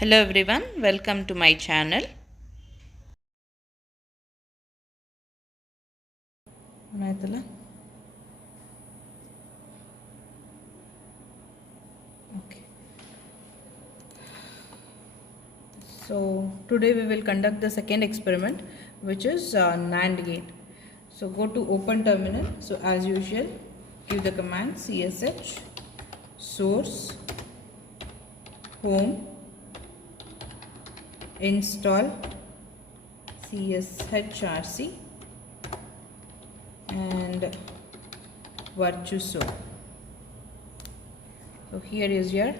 Hello everyone, welcome to my channel. Okay. So today we will conduct the second experiment, which is NAND gate. So go to open terminal. So as usual, give the command csh source home install cshrc and virtuso. So here is your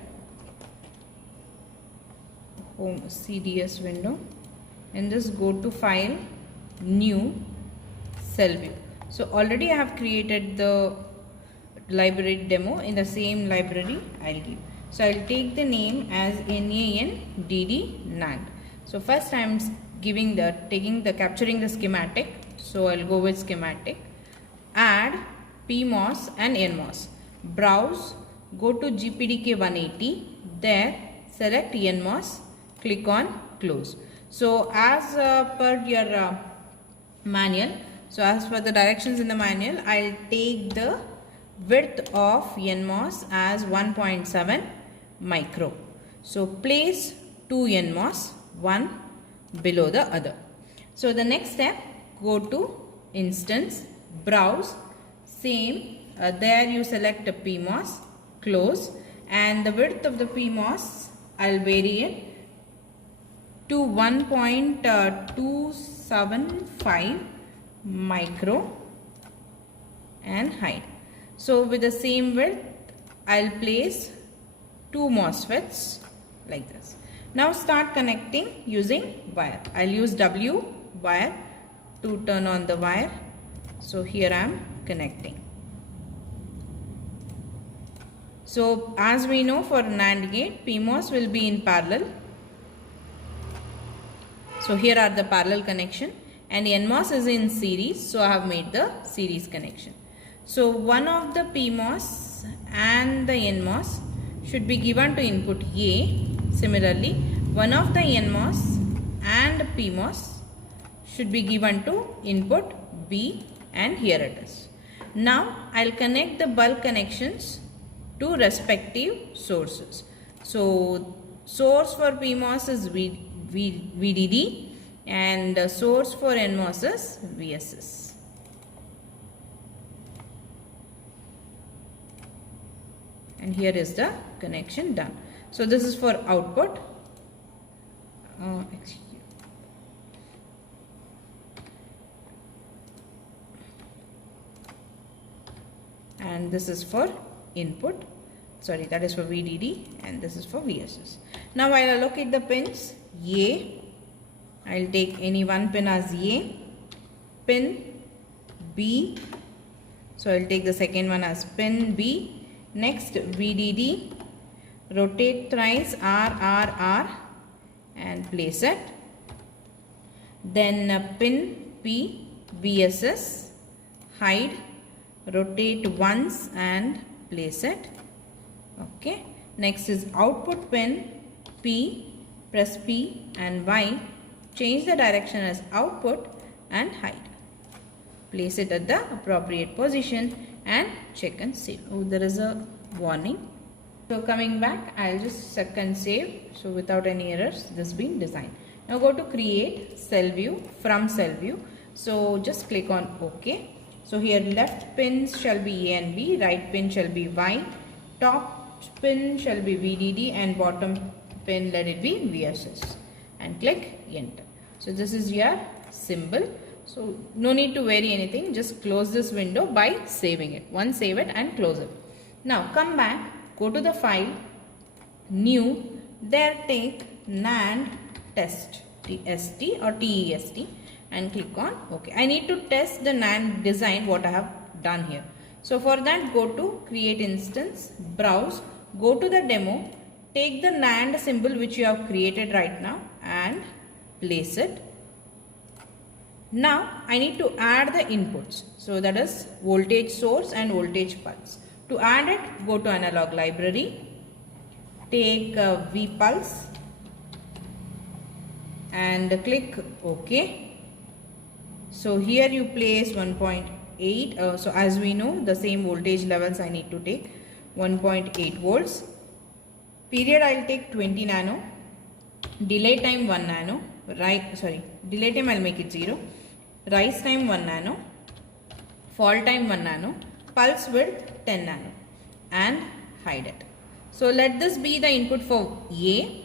home CDS window. And just go to file, new, cell view. So already I have created the library demo in the same library I'll give. So I'll take the name as NANDD NAND. So first I'm capturing the schematic. So I'll go with schematic. Add PMOS and NMOS. Browse, go to GPDK 180. There select NMOS. Click on close. So as per your manual, so as per the directions in the manual, I'll take the width of NMOS as 1.7 micro. So place two NMOS, one below the other. So the next step, go to instance, browse, same, there you select a PMOS, close, and the width of the PMOS I'll vary it to 1.275 micro and height. So with the same width, I'll place two MOSFETs like this. Now start connecting using wire. I'll use W wire to turn on the wire. So here I am connecting. So as we know, for NAND gate, PMOS will be in parallel. So here are the parallel connection, and NMOS is in series. So I have made the series connection. So one of the PMOS and the NMOS should be given to input A. Similarly, one of the NMOS and PMOS should be given to input B, and here it is. Now I'll connect the bulk connections to respective sources. So source for PMOS is VDD and the source for NMOS is VSS. And here is the connection done. So this is for output. And this is for input. Sorry, that is for VDD, and this is for VSS. Now I'll allocate the pins. A, I'll take any one pin as A, pin B, so I'll take the second one as pin B. Next VDD, rotate thrice R and place it. Then pin P, VSS, hide, rotate once and place it. Okay. Next is output pin P, press P and Y, change the direction as output and hide. Place it at the appropriate position and check and save. Oh, there is a warning. So coming back, I'll just check and save. So without any errors, this being designed. Now go to create cell view from cell view. So just click on OK. So here left pins shall be A and B, right pin shall be Y, top pin shall be VDD and bottom pin let it be VSS, and click enter. So this is your symbol. So no need to vary anything, just close this window by saving it. Once save it and close it. Now come back, go to the file, new, there take NAND test, TST or TEST, and click on OK. I need to test the NAND design what I have done here. So for that, go to create instance, browse, go to the demo, take the NAND symbol which you have created right now and place it. Now I need to add the inputs. So that is voltage source and voltage pulse. To add it, go to analog library, take V pulse, and click OK. So here you place 1.8. So as we know, the same voltage levels I need to take 1.8 volts. Period I'll take 20 nano. Delay time 1 nano. Delay time I'll make it 0. Rise time 1 nano. Fall time 1 nano. Pulse width 10 nano. And hide it. So let this be the input for A.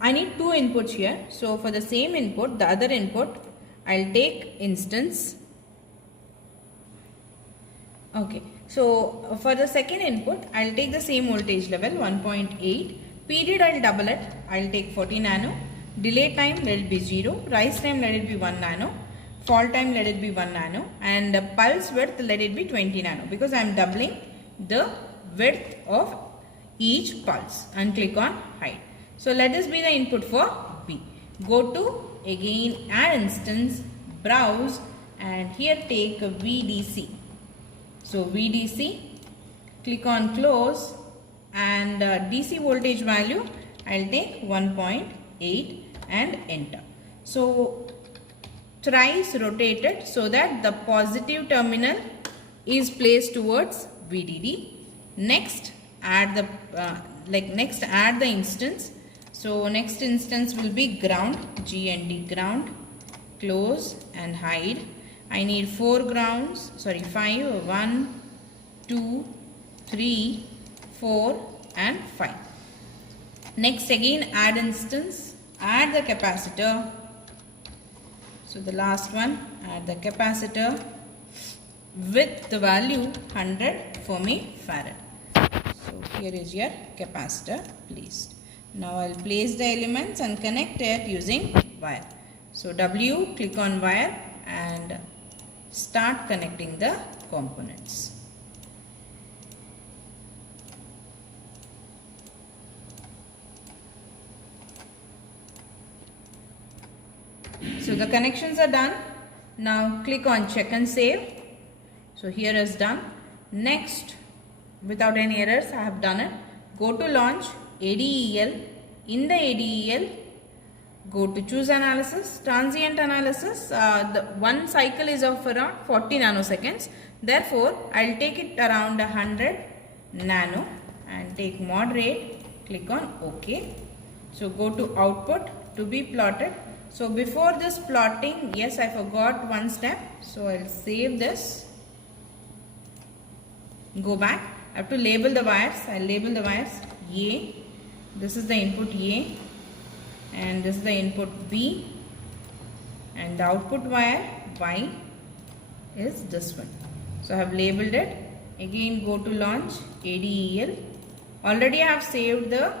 I need two inputs here. So for the same input, the other input, I'll take instance. Okay. So for the second input, I'll take the same voltage level 1.8. Period I'll double it. I'll take 40 nano. Delay time let it be 0. Rise time let it be 1 nano. Fall time let it be 1 nano. And the pulse width let it be 20 nano. Because I am doubling the width of each pulse. And click on hide. So let this be the input for B. Go to again add instance, browse, and here take a VDC. So VDC, click on close, and DC voltage value I'll take 1.8 and enter. So thrice rotate it so that the positive terminal is placed towards VDD. Next add the instance. So next instance will be ground, GND ground. Close and hide. I need 4 grounds, 5, 1, 2, 3, 4 and 5. Next again add instance, add the capacitor. So the last one, add the capacitor with the value 100 femtofarad. So here is your capacitor placed. Now I'll place the elements and connect it using wire. So W, click on wire and start connecting the components. So the connections are done. Now click on check and save. So here is done. Next, without any errors, I have done it. Go to launch ADEL. In the ADEL, go to choose analysis, transient analysis. The one cycle is of around 40 nanoseconds. Therefore, I'll take it around 100 nano and take moderate. Click on OK. So go to output to be plotted. So before this plotting, yes, I forgot one step. So I'll save this. Go back. I have to label the wires. I'll label the wires A. This is the input A. And this is the input B. And the output wire Y is this one. So I have labeled it. Again go to launch ADEL. Already I have saved the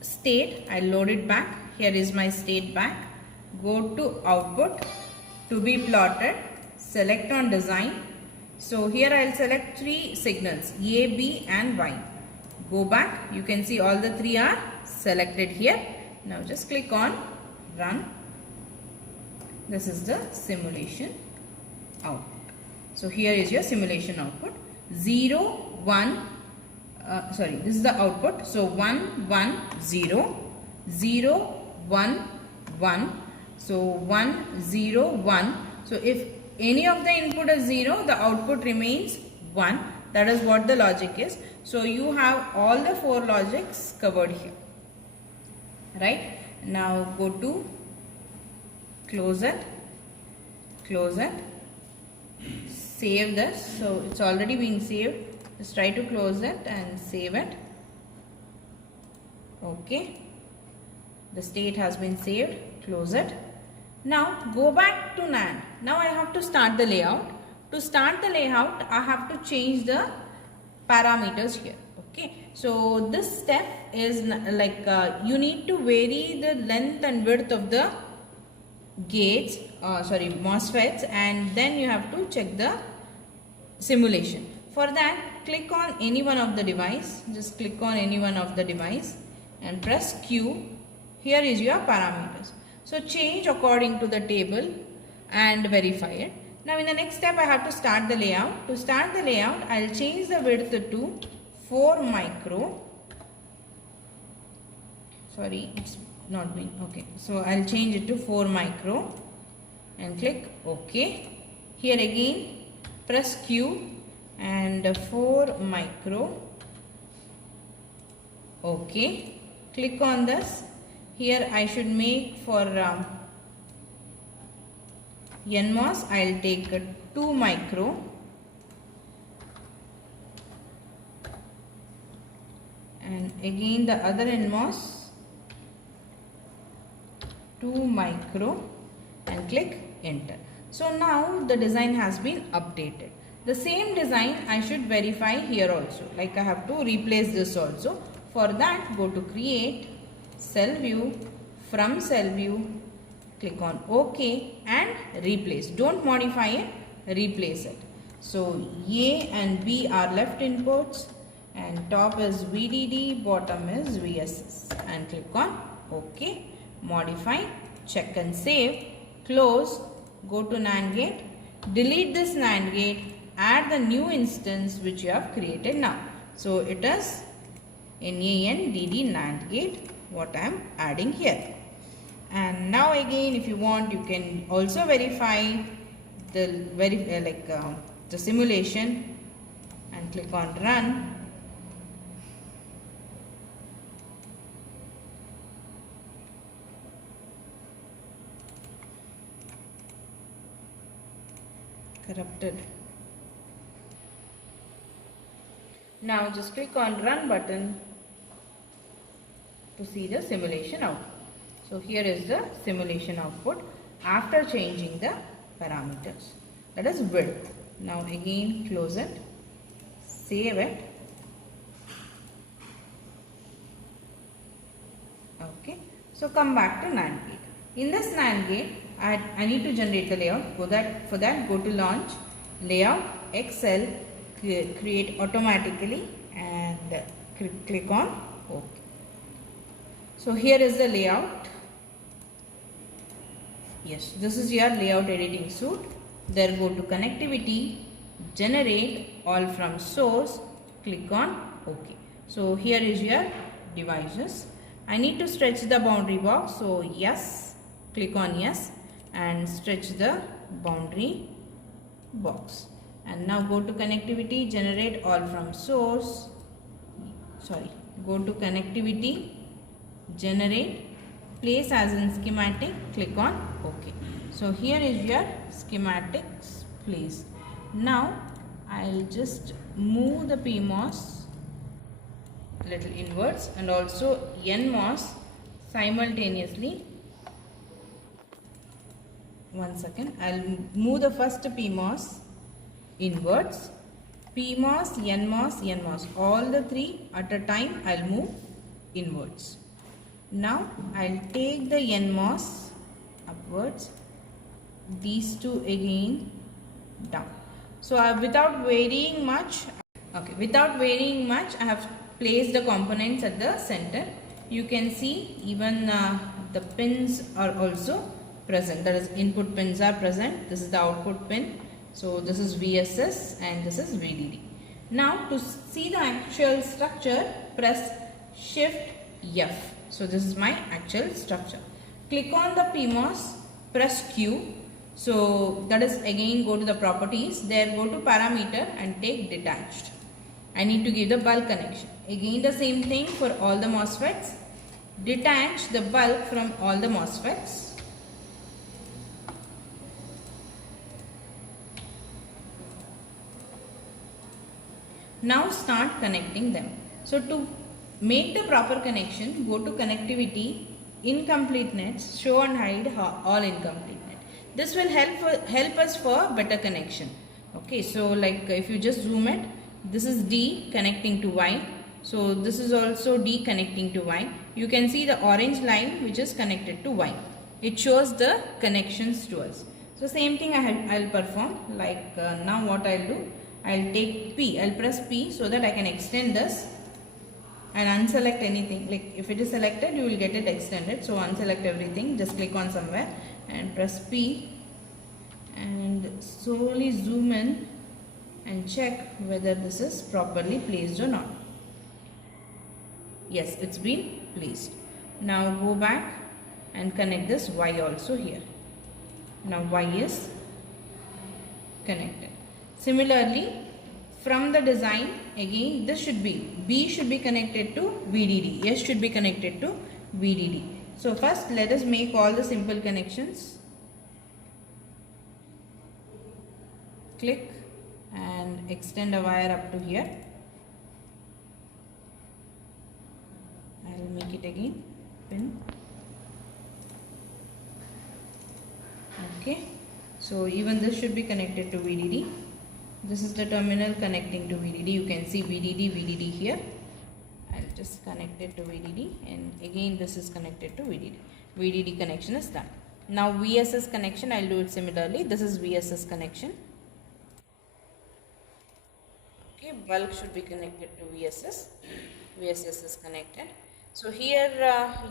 state. I load it back. Here is my state back. Go to output to be plotted. Select on design. So here I will select 3 signals A, B and Y. Go back. You can see all the 3 are selected here. Now just click on run. This is the simulation output. So here is your simulation output. 0, 1. This is the output. So 1, 1, 0, 0, 1, 1. So 1, 0, 1. So if any of the input is 0, the output remains 1. That is what the logic is. So you have all the 4 logics covered here. Right? Now go to close it. Close it. Save this. So it's already being saved. Just try to close it and save it. Okay. The state has been saved. Close it. Now go back to NAND. Now I have to start the layout. To start the layout, I have to change the parameters here. Okay. So this step is you need to vary the length and width of the gates, MOSFETs, and then you have to check the simulation. For that, click on any one of the device. Just click on any one of the device and press Q. Here is your parameters. So change according to the table and verify it. Now in the next step, I have to start the layout. To start the layout, I will change the width to 4 micro. Sorry, it's not been, okay. So I'll change it to 4 micro and click OK. Here again press Q and 4 micro, OK. Click on this. Here I should make for NMOS, I'll take 2 micro and again the other NMOS 2 micro and click enter. So now the design has been updated. The same design I should verify here also, like I have to replace this also. For that, go to create, cell view, from cell view, click on OK and replace. Don't modify it, replace it. So A and B are left inputs and top is VDD, bottom is VSS and click on OK. Modify, check and save, close, go to NAND gate, delete this NAND gate, add the new instance which you have created now. So it is NANDD NAND gate what I am adding here. And now again if you want you can also verify the the simulation and click on run. Corrupted. Now just click on run button to see the simulation output. So here is the simulation output after changing the parameters, that is width. Now again close it, save it. Okay, so come back to NAND gate. In this NAND gate I need to generate the layout. For that go to launch, layout, Excel, create automatically and click on OK. So here is the layout. Yes, this is your layout editing suite. There go to connectivity, generate all from source, click on OK. So here is your devices. I need to stretch the boundary box, so yes, click on yes and stretch the boundary box. And now go to connectivity, generate all from source, go to connectivity, generate, place as in schematic, click on OK. So here is your schematics placed. Now I'll just move the PMOS little inwards and also NMOS simultaneously. One second, I'll move the first PMOS inwards, PMOS, NMOS, NMOS, all the three at a time I'll move inwards. Now I'll take the NMOS upwards, these two again down. So without varying much, I have placed the components at the center. You can see even the pins are also present, that is input pins are present. This is the output pin. So this is VSS and this is VDD. Now to see the actual structure, press Shift F. So this is my actual structure. Click on the PMOS, press Q. So that is again go to the properties, there go to parameter and take detached. I need to give the bulk connection. Again the same thing for all the MOSFETs. Detach the bulk from all the MOSFETs. Now start connecting them. So to make the proper connection, go to connectivity, incomplete nets, show and hide all incomplete net. This will help us for better connection. Okay, so like if you just zoom it, this is D connecting to Y. So this is also D connecting to Y. You can see the orange line which is connected to Y. It shows the connections to us. So same thing I'll perform. Like now what I'll do, I'll take P, I'll press P so that I can extend this and unselect anything. Like if it is selected, you will get it extended. So unselect everything, just click on somewhere and press P and slowly zoom in and check whether this is properly placed or not. Yes, it's been placed. Now go back and connect this Y also here. Now Y is connected. Similarly, from the design, again this should be, B should be connected to VDD, S should be connected to VDD. So first let us make all the simple connections. Click and extend a wire up to here. I will make it again, pin. Okay, so even this should be connected to VDD. This is the terminal connecting to VDD. You can see VDD here. I'll just connect it to VDD, and again this is connected to VDD. VDD connection is done. Now VSS connection, I'll do it similarly. This is VSS connection. Okay, bulk should be connected to VSS. VSS is connected. So here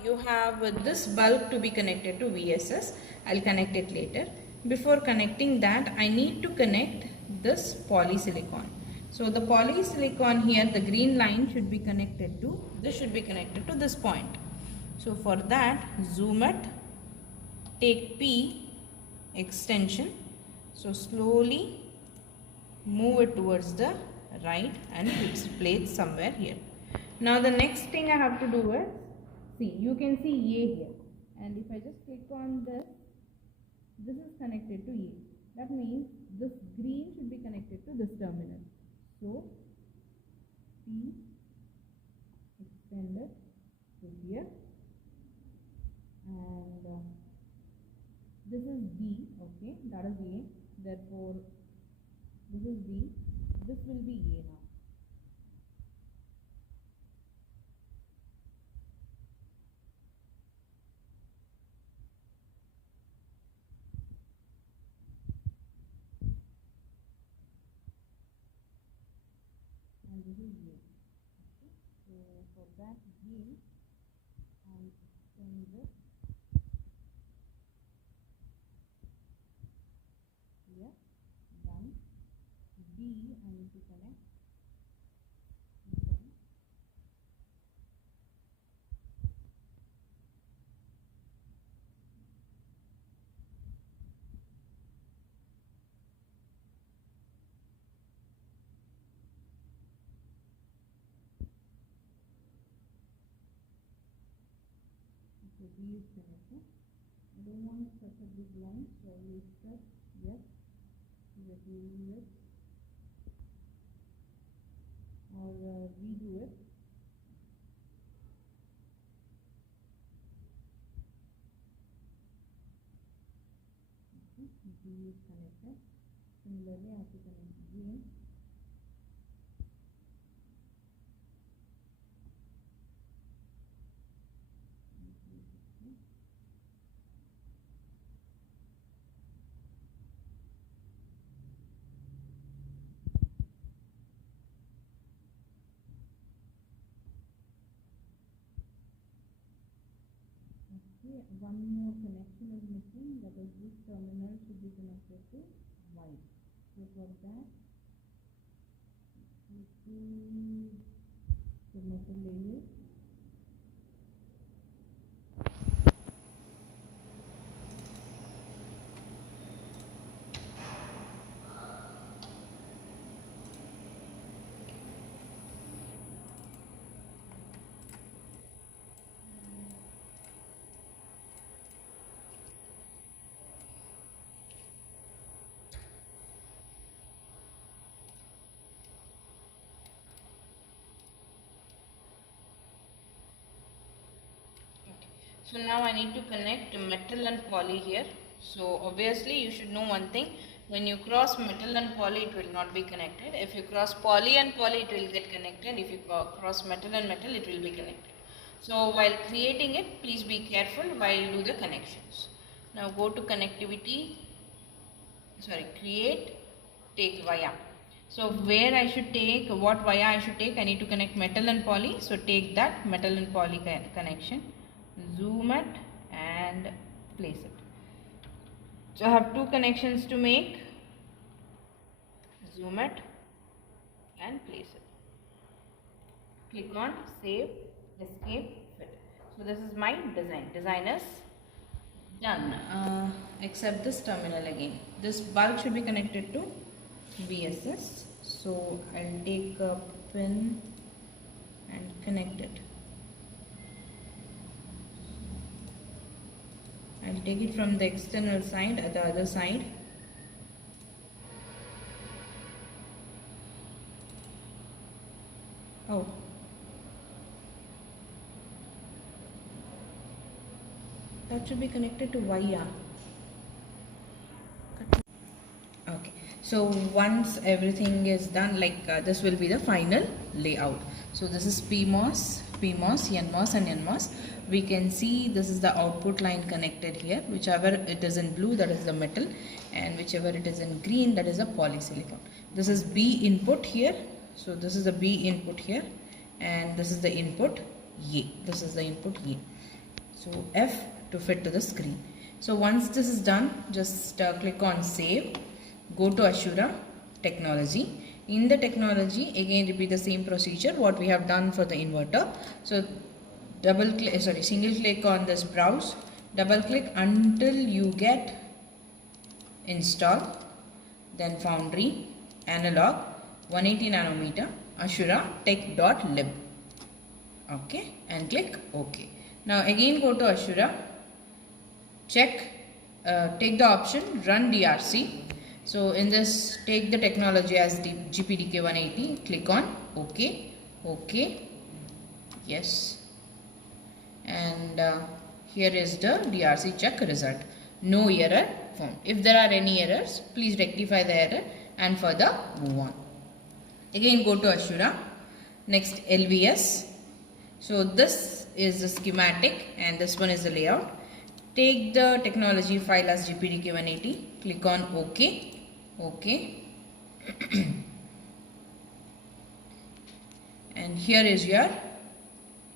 you have this bulk to be connected to VSS. I'll connect it later. Before connecting that, I need to connect this polysilicon. So the polysilicon here, the green line should be connected to, this should be connected to this point. So for that, zoom it, take P extension. So slowly move it towards the right and it's placed somewhere here. Now the next thing I have to do is, see, you can see A here, and if I just click on this, this is connected to A. That means this green should be connected to this terminal. So P extended to here, and this is B. Okay, that is A. Therefore, this is B. This will be A now. And this is A. Okay. So for that B, I extend this here. Done. B I need to connect. Then so B is connected. I don't want such a big line, so I will press yes. Let me do it, or redo it. Okay, B is connected. Similarly, I have to connect again. Okay, one more connection is missing, that is this terminal should be connected to Y. So for that, the metal layer. So now I need to connect metal and poly here. So obviously you should know one thing, when you cross metal and poly it will not be connected. If you cross poly and poly it will get connected. If you cross metal and metal it will be connected. So while creating it, please be careful while do the connections. Now go to connectivity, create, take via. So where I should take, what via I should take, I need to connect metal and poly. So take that metal and poly connection. Zoom it and place it. So I have two connections to make. Zoom it and place it. Click on save, escape, fit. So this is my design is done, except this terminal again. This bulb should be connected to VSS. So I'll take a pin and connect it. I'll take it from the external side at the other side. Oh. That should be connected to wire. Okay. So once everything is done, like this will be the final layout. So this is PMOS, NMOS and NMOS. We can see this is the output line connected here. Whichever it is in blue, that is the metal, and whichever it is in green, that is a polysilicon. This is B input here. So this is the B input here, and this is the input A. This is the input A. So F to fit to the screen. So once this is done, just click on save. Go to Ashura Technology. In the technology, again repeat the same procedure what we have done for the inverter. So single click on this browse, double click until you get install, then Foundry, Analog, 180 nanometer, Ashura tech.lib. Okay, and click OK. Now again go to Ashura, check, take the option run DRC. So in this, take the technology as the GPDK 180, click on OK, OK, yes, and here is the DRC check result. No error found. If there are any errors, please rectify the error and further move on. Again go to Ashura, next LVS. So this is the schematic and this one is the layout. Take the technology file as GPDK 180, click on OK, OK, and here is your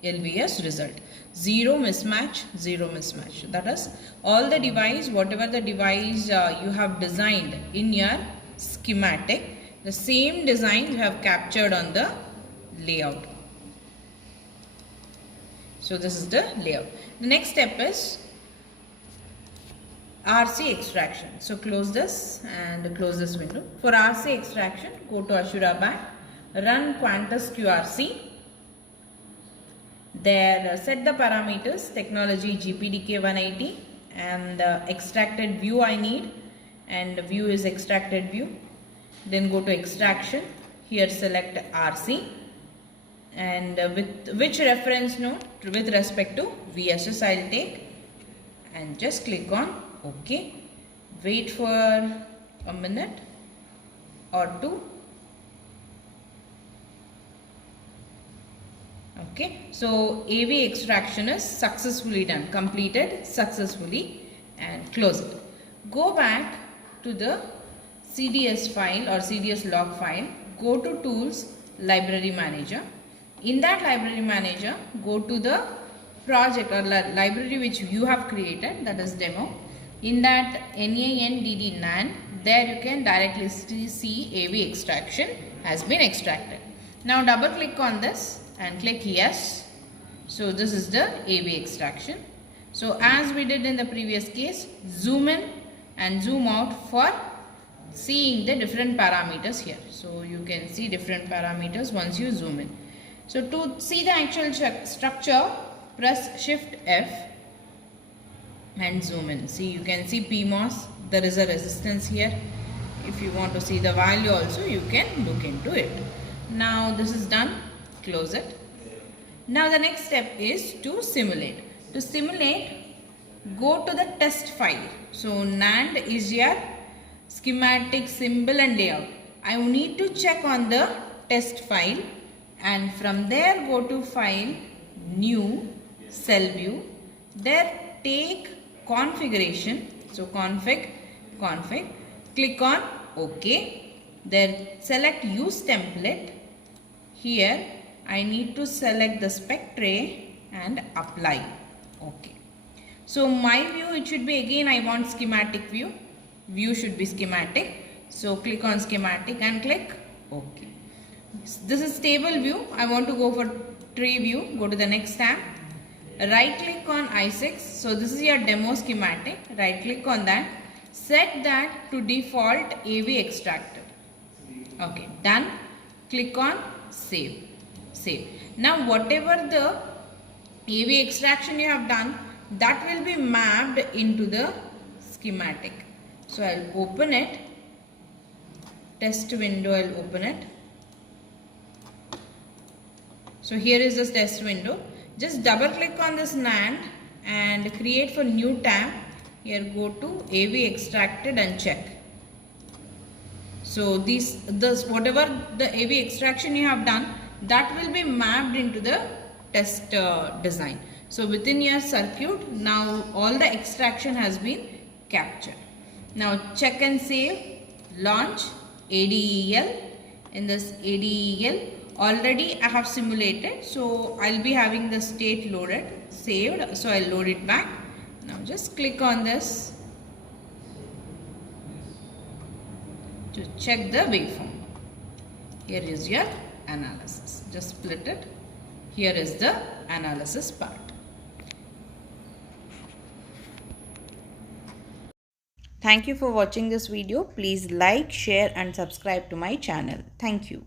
LVS result. Zero mismatch, zero mismatch. That is all the device, whatever the device you have designed in your schematic, the same design you have captured on the layout. So this is the layout. The next step is RC extraction. So close this and close this window. For RC extraction, go to Ashura back, run Quantus QRC. There set the parameters, technology GPDK 180 and the extracted view I need, and the view is extracted view. Then go to extraction, here select RC and with which reference node with respect to VSS I'll take, and just click on OK. Wait for a minute or two. Okay, so AV extraction is successfully done, completed successfully, and close it. Go back to the CDS file or CDS log file, go to Tools, Library Manager. In that Library Manager, go to the project or library which you have created, that is demo. In that NANDD NAND, there you can directly see AV extraction has been extracted. Now double click on this and click yes. So this is the AV extraction. So as we did in the previous case, zoom in and zoom out for seeing the different parameters here. So you can see different parameters once you zoom in. So to see the actual structure, press Shift F and zoom in. See, you can see PMOS, there is a resistance here. If you want to see the value also, you can look into it. Now this is done, close it. Now the next step is to simulate. To simulate, go to the test file. So NAND is your schematic, symbol and layout. I need to check on the test file, and from there go to file, new, cell view. There take configuration. So config, click on OK. There select use template. Here I need to select the spec tray and apply. OK. So my view, it should be, again I want schematic view. View should be schematic. So click on schematic and click OK. This is table view. I want to go for tree view. Go to the next tab. right click on i6. So this is your demo schematic. Right click on that. Set that to default AV extracted. Okay, done. Click on save. Save. Now whatever the AV extraction you have done, that will be mapped into the schematic. So I'll open it. Test window, I'll open it. So here is the test window. Just double click on this NAND and create for new tab. Here go to AV extracted and check. So this whatever the AV extraction you have done, that will be mapped into the test design. So within your circuit, now all the extraction has been captured. Now check and save, launch ADEL. In this ADEL, already I have simulated, so I'll be having the state loaded, saved, so I'll load it back. Now just click on this to check the waveform. Here is your analysis. Just split it. Here is the analysis part. Thank you for watching this video. Please like, share and subscribe to my channel. Thank you.